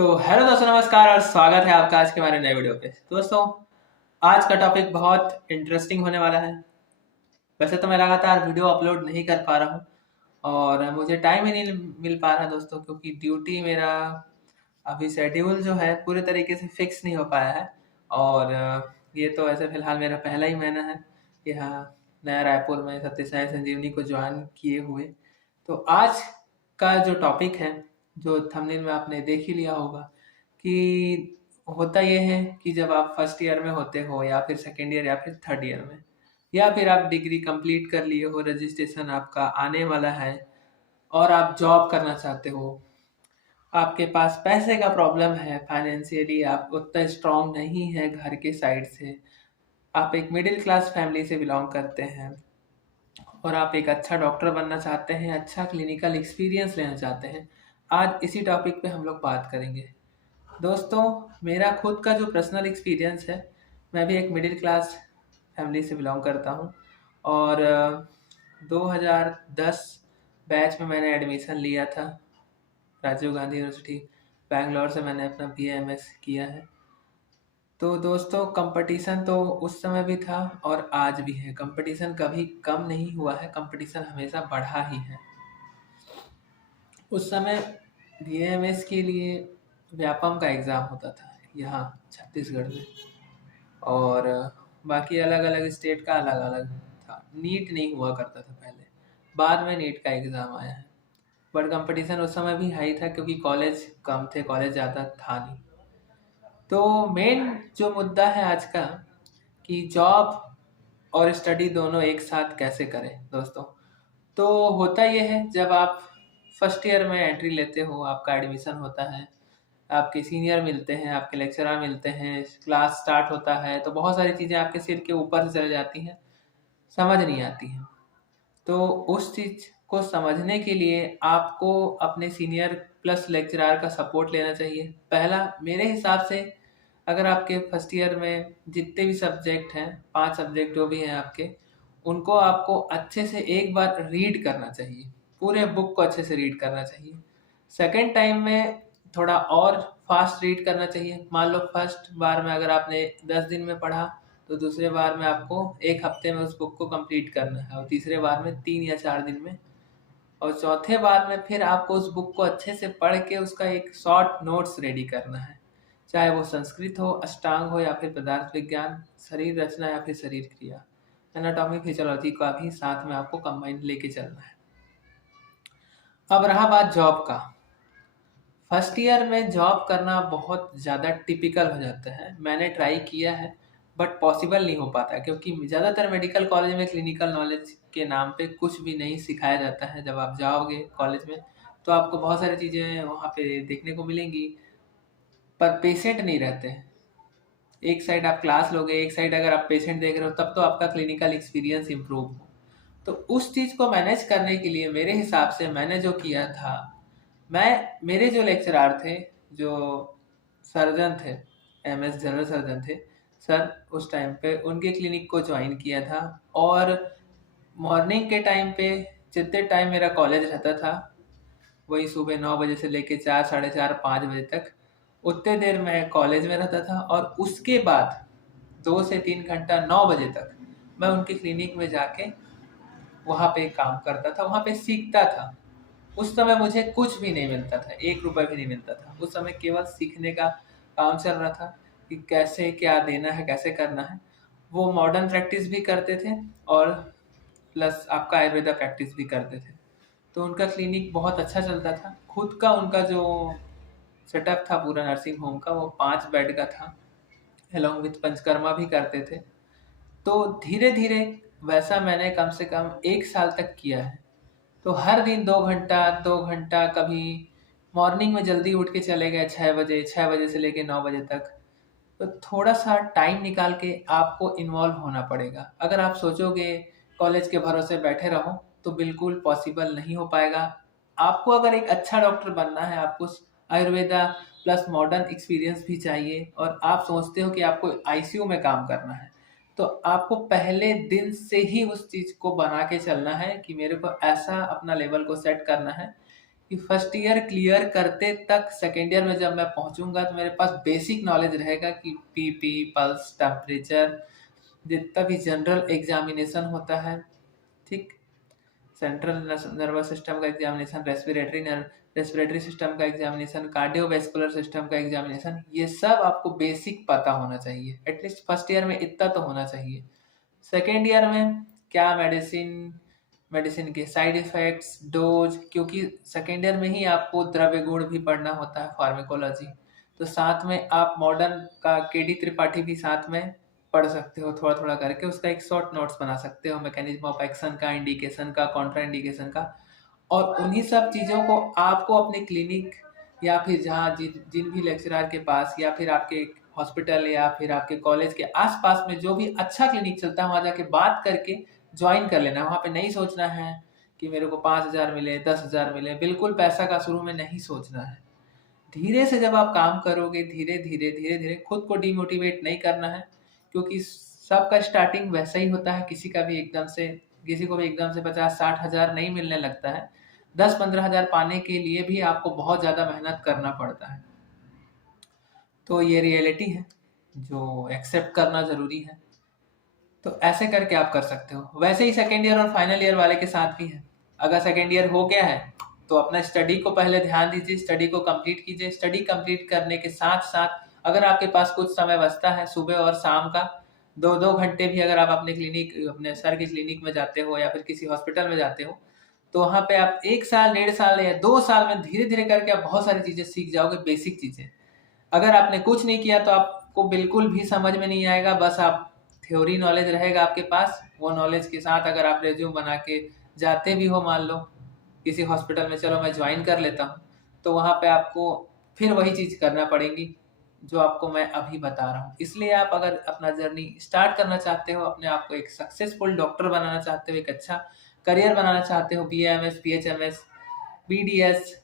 तो हेलो दोस्तों, नमस्कार और स्वागत है आपका आज के हमारे नए वीडियो पे। दोस्तों, आज का टॉपिक बहुत इंटरेस्टिंग होने वाला है। वैसे तो मैं लगातार वीडियो अपलोड नहीं कर पा रहा हूँ और मुझे टाइम ही नहीं मिल पा रहा दोस्तों, क्योंकि ड्यूटी मेरा अभी शेड्यूल जो है पूरे तरीके से फिक्स नहीं हो पाया है। और ये तो ऐसे फिलहाल मेरा पहला ही महीना है यहाँ नया रायपुर में सत्य साई संजीवनी को ज्वाइन किए हुए। तो आज का जो टॉपिक है, जो थंबनेल में आपने देख ही लिया होगा, कि होता ये है कि जब आप फर्स्ट ईयर में होते हो या फिर सेकेंड ईयर या फिर थर्ड ईयर में, या फिर आप डिग्री कंप्लीट कर लिए हो, रजिस्ट्रेशन आपका आने वाला है और आप जॉब करना चाहते हो, आपके पास पैसे का प्रॉब्लम है, फाइनेंशियली आप उतना स्ट्रांग नहीं है घर के साइड से, आप एक मिडिल क्लास फैमिली से बिलोंग करते हैं और आप एक अच्छा डॉक्टर बनना चाहते हैं, अच्छा क्लिनिकल एक्सपीरियंस लेना चाहते हैं। आज इसी टॉपिक पे हम लोग बात करेंगे। दोस्तों, मेरा खुद का जो पर्सनल एक्सपीरियंस है, मैं भी एक मिडिल क्लास फैमिली से बिलोंग करता हूँ और 2010 बैच में मैंने एडमिशन लिया था राजीव गांधी यूनिवर्सिटी बैंगलोर से। मैंने अपना BA MS किया है। तो दोस्तों, कंपटीशन तो उस समय भी था और आज भी है। कंपटीशन कभी कम नहीं हुआ है, कंपटीशन हमेशा बढ़ा ही है। उस समय BA MS के लिए व्यापम का एग्ज़ाम होता था यहाँ छत्तीसगढ़ में, और बाकी अलग अलग स्टेट का अलग अलग था। नीट नहीं हुआ करता था पहले, बाद में नीट का एग्ज़ाम आया है। बट कंपटीशन उस समय भी हाई था क्योंकि कॉलेज कम थे, कॉलेज ज़्यादा था नहीं। तो मेन जो मुद्दा है आज का, कि जॉब और स्टडी दोनों एक साथ कैसे करें दोस्तों। तो होता ये है, जब आप फर्स्ट ईयर में एंट्री लेते हो, आपका एडमिशन होता है, आपके सीनियर मिलते हैं, आपके लेक्चरर मिलते हैं, क्लास स्टार्ट होता है, तो बहुत सारी चीज़ें आपके सिर के ऊपर से चली जाती हैं, समझ नहीं आती हैं। तो उस चीज़ को समझने के लिए आपको अपने सीनियर प्लस लेक्चरर का सपोर्ट लेना चाहिए। पहला, मेरे हिसाब से, अगर आपके फर्स्ट ईयर में जितने भी सब्जेक्ट हैं, 5 सब्जेक्ट जो भी हैं आपके, उनको आपको अच्छे से एक बार रीड करना चाहिए, पूरे बुक को अच्छे से रीड करना चाहिए। सेकेंड टाइम में थोड़ा और फास्ट रीड करना चाहिए। मान लो फर्स्ट बार में अगर आपने 10 दिन में पढ़ा, तो दूसरे बार में आपको 1 हफ्ते में उस बुक को कंप्लीट करना है, और तीसरे बार में 3 या 4 दिन में, और चौथे बार में फिर आपको उस बुक को अच्छे से पढ़ के उसका एक शॉर्ट नोट्स रेडी करना है। चाहे वो संस्कृत हो, अष्टांग हो, या फिर पदार्थ विज्ञान, शरीर रचना या फिर शरीर क्रिया, एनाटॉमी फिजियोलॉजी का भी साथ में आपको कंबाइंड लेके चलना है। अब रहा बात जॉब का। फर्स्ट ईयर में जॉब करना बहुत ज़्यादा टिपिकल हो जाता है। मैंने ट्राई किया है बट पॉसिबल नहीं हो पाता, क्योंकि ज़्यादातर मेडिकल कॉलेज में क्लिनिकल नॉलेज के नाम पे कुछ भी नहीं सिखाया जाता है। जब आप जाओगे कॉलेज में तो आपको बहुत सारी चीज़ें वहाँ पे देखने को मिलेंगी, पर पेशेंट नहीं रहते हैं। एक साइड आप क्लास लोगे, एक साइड अगर आप पेशेंट देख रहे हो, तब तो आपका क्लिनिकल एक्सपीरियंस इम्प्रूव हो। तो उस चीज़ को मैनेज करने के लिए मेरे हिसाब से मैंने जो किया था, मेरे जो लेक्चरार थे, जो सर्जन थे, MS जनरल सर्जन थे सर, उस टाइम पे उनके क्लिनिक को ज्वाइन किया था। और मॉर्निंग के टाइम पे जितने टाइम मेरा कॉलेज रहता था, वही सुबह 9 बजे से लेके 4, साढ़े 4, 5 बजे तक, उतने देर मैं कॉलेज में रहता था। और उसके बाद 2 से 3 घंटा 9 बजे तक मैं उनके क्लिनिक में जाके वहाँ पे काम करता था, वहाँ पे सीखता था। उस समय मुझे कुछ भी नहीं मिलता था, 1 रुपया भी नहीं मिलता था। उस समय केवल सीखने का काम चल रहा था कि कैसे क्या देना है, कैसे करना है। वो मॉडर्न प्रैक्टिस भी करते थे और प्लस आपका आयुर्वेदा प्रैक्टिस भी करते थे। तो उनका क्लिनिक बहुत अच्छा चलता था। खुद का उनका जो सेटअप था पूरा नर्सिंग होम का, वो 5 बेड का था, अलॉन्ग विथ पंचकर्मा भी करते थे। तो धीरे धीरे वैसा मैंने कम से कम 1 साल तक किया है। तो हर दिन 2 घंटा कभी मॉर्निंग में जल्दी उठ के चले गए 6 बजे, 6 बजे से लेके 9 बजे तक। तो थोड़ा सा टाइम निकाल के आपको इन्वॉल्व होना पड़ेगा। अगर आप सोचोगे कॉलेज के भरोसे बैठे रहो, तो बिल्कुल पॉसिबल नहीं हो पाएगा। आपको अगर एक अच्छा डॉक्टर बनना है, आपको आयुर्वेदा प्लस मॉडर्न एक्सपीरियंस भी चाहिए, और आप सोचते हो कि आपको ICU में काम करना है, तो आपको पहले दिन से ही उस चीज़ को बना के चलना है कि मेरे को ऐसा अपना लेवल को सेट करना है कि फर्स्ट ईयर क्लियर करते तक सेकेंड ईयर में जब मैं पहुंचूंगा तो मेरे पास बेसिक नॉलेज रहेगा कि पीपी, पल्स, टेम्परेचर, जितना भी जनरल एग्जामिनेशन होता है, ठीक, सेंट्रल नर्वस सिस्टम का एग्जामिनेशन, रेस्पिरेटरी सिस्टम का एग्जामिनेशन, कार्डियोवैस्कुलर सिस्टम का एग्जामिनेशन, ये सब आपको बेसिक पता होना चाहिए। एटलीस्ट फर्स्ट ईयर में इतना तो होना चाहिए। सेकेंड ईयर में क्या मेडिसिन के साइड इफेक्ट्स, डोज, क्योंकि सेकेंड ईयर में ही आपको द्रव्य गुण भी पढ़ना होता है, फार्मेकोलॉजी, तो साथ में आप मॉडर्न का केडी त्रिपाठी भी साथ में पढ़ सकते हो, थोड़ा थोड़ा करके उसका एक शॉर्ट नोट्स बना सकते हो, मैकेनिज्म ऑफ एक्शन का, इंडिकेशन का, कॉन्ट्रा इंडिकेशन का। और उन्हीं सब चीज़ों को आपको अपने क्लिनिक या फिर जहाँ जिन भी लेक्चरर के पास या फिर आपके हॉस्पिटल या फिर आपके कॉलेज के आसपास में जो भी अच्छा क्लिनिक चलता है वहाँ जाके बात करके ज्वाइन कर लेना। वहाँ पे नहीं सोचना है कि मेरे को 5,000 मिले, 10,000 मिले, बिल्कुल पैसा का शुरू में नहीं सोचना है। धीरे से जब आप काम करोगे, धीरे धीरे धीरे धीरे, खुद को डिमोटिवेट नहीं करना है, क्योंकि सबका स्टार्टिंग वैसा ही होता है। किसी को भी एकदम से 50-60 हज़ार नहीं मिलने लगता है। 10-15 हज़ार पाने के लिए भी आपको बहुत ज़्यादा मेहनत करना पड़ता है। तो ये रियलिटी है जो एक्सेप्ट करना ज़रूरी है। तो ऐसे करके आप कर सकते हो। वैसे ही सेकेंड ईयर और फाइनल ईयर वाले के साथ भी है। अगर सेकेंड ईयर हो गया है तो अपना स्टडी को पहले ध्यान दीजिए, स्टडी को कंप्लीट कीजिए। स्टडी कंप्लीट करने के साथ साथ अगर आपके पास कुछ समय बचता है सुबह और शाम का 2-2 घंटे भी, अगर आप अपने सर के क्लिनिक में जाते हो या फिर किसी हॉस्पिटल में जाते हो, तो वहाँ पे आप 1 साल, 1.5 साल या 2 साल में धीरे धीरे करके आप बहुत सारी चीज़ें सीख जाओगे, बेसिक चीज़ें। अगर आपने कुछ नहीं किया तो आपको बिल्कुल भी समझ में नहीं आएगा। बस आप थ्योरी नॉलेज रहेगा आपके पास, वो नॉलेज के साथ अगर आप रेज्यूम बना के जाते भी हो, मान लो किसी हॉस्पिटल में, चलो मैं ज्वाइन कर लेता हूँ, तो वहाँ पे आपको फिर वही चीज़ करना पड़ेगी जो आपको मैं अभी बता रहा हूँ। इसलिए आप अगर अपना जर्नी स्टार्ट करना चाहते हो, अपने आप को एक सक्सेसफुल डॉक्टर बनाना चाहते हो, एक अच्छा करियर बनाना चाहते हो, BAMS, BHMS, BDS,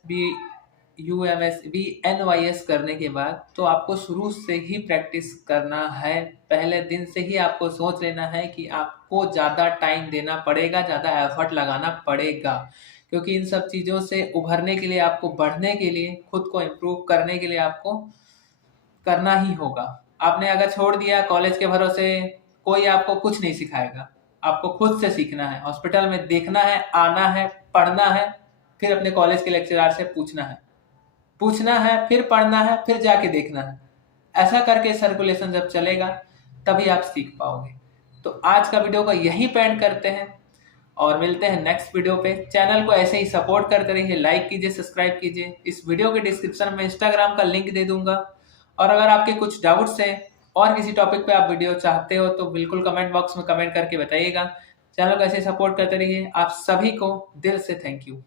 UMS, BNYS करने के बाद, तो आपको शुरू से ही प्रैक्टिस करना है। पहले दिन से ही आपको सोच लेना है कि आपको ज़्यादा टाइम देना पड़ेगा, ज़्यादा एफर्ट लगाना पड़ेगा, क्योंकि इन सब चीज़ों से उभरने के लिए, आपको बढ़ने के लिए, खुद को इम्प्रूव करने के लिए आपको करना ही होगा। आपने अगर छोड़ दिया कॉलेज के भरोसे, कोई आपको कुछ नहीं सिखाएगा, आपको खुद से सीखना है। हॉस्पिटल में देखना है, आना है, पढ़ना है, फिर अपने कॉलेज के लेक्चरर से पूछना है, फिर पढ़ना है, फिर जाके देखना है। ऐसा करके सर्कुलेशन जब चलेगा तभी आप सीख पाओगे। तो आज का वीडियो को यहीं पे एंड करते हैं और मिलते हैं नेक्स्ट वीडियो पे। चैनल को ऐसे ही सपोर्ट करते रहिए, लाइक कीजिए, सब्सक्राइब कीजिए। इस वीडियो के डिस्क्रिप्शन में इंस्टाग्राम का लिंक दे दूंगा, और अगर आपके कुछ डाउट्स हैं और किसी टॉपिक पे आप वीडियो चाहते हो तो बिल्कुल कमेंट बॉक्स में कमेंट करके बताइएगा। चैनल को ऐसे सपोर्ट करते रहिए। आप सभी को दिल से थैंक यू।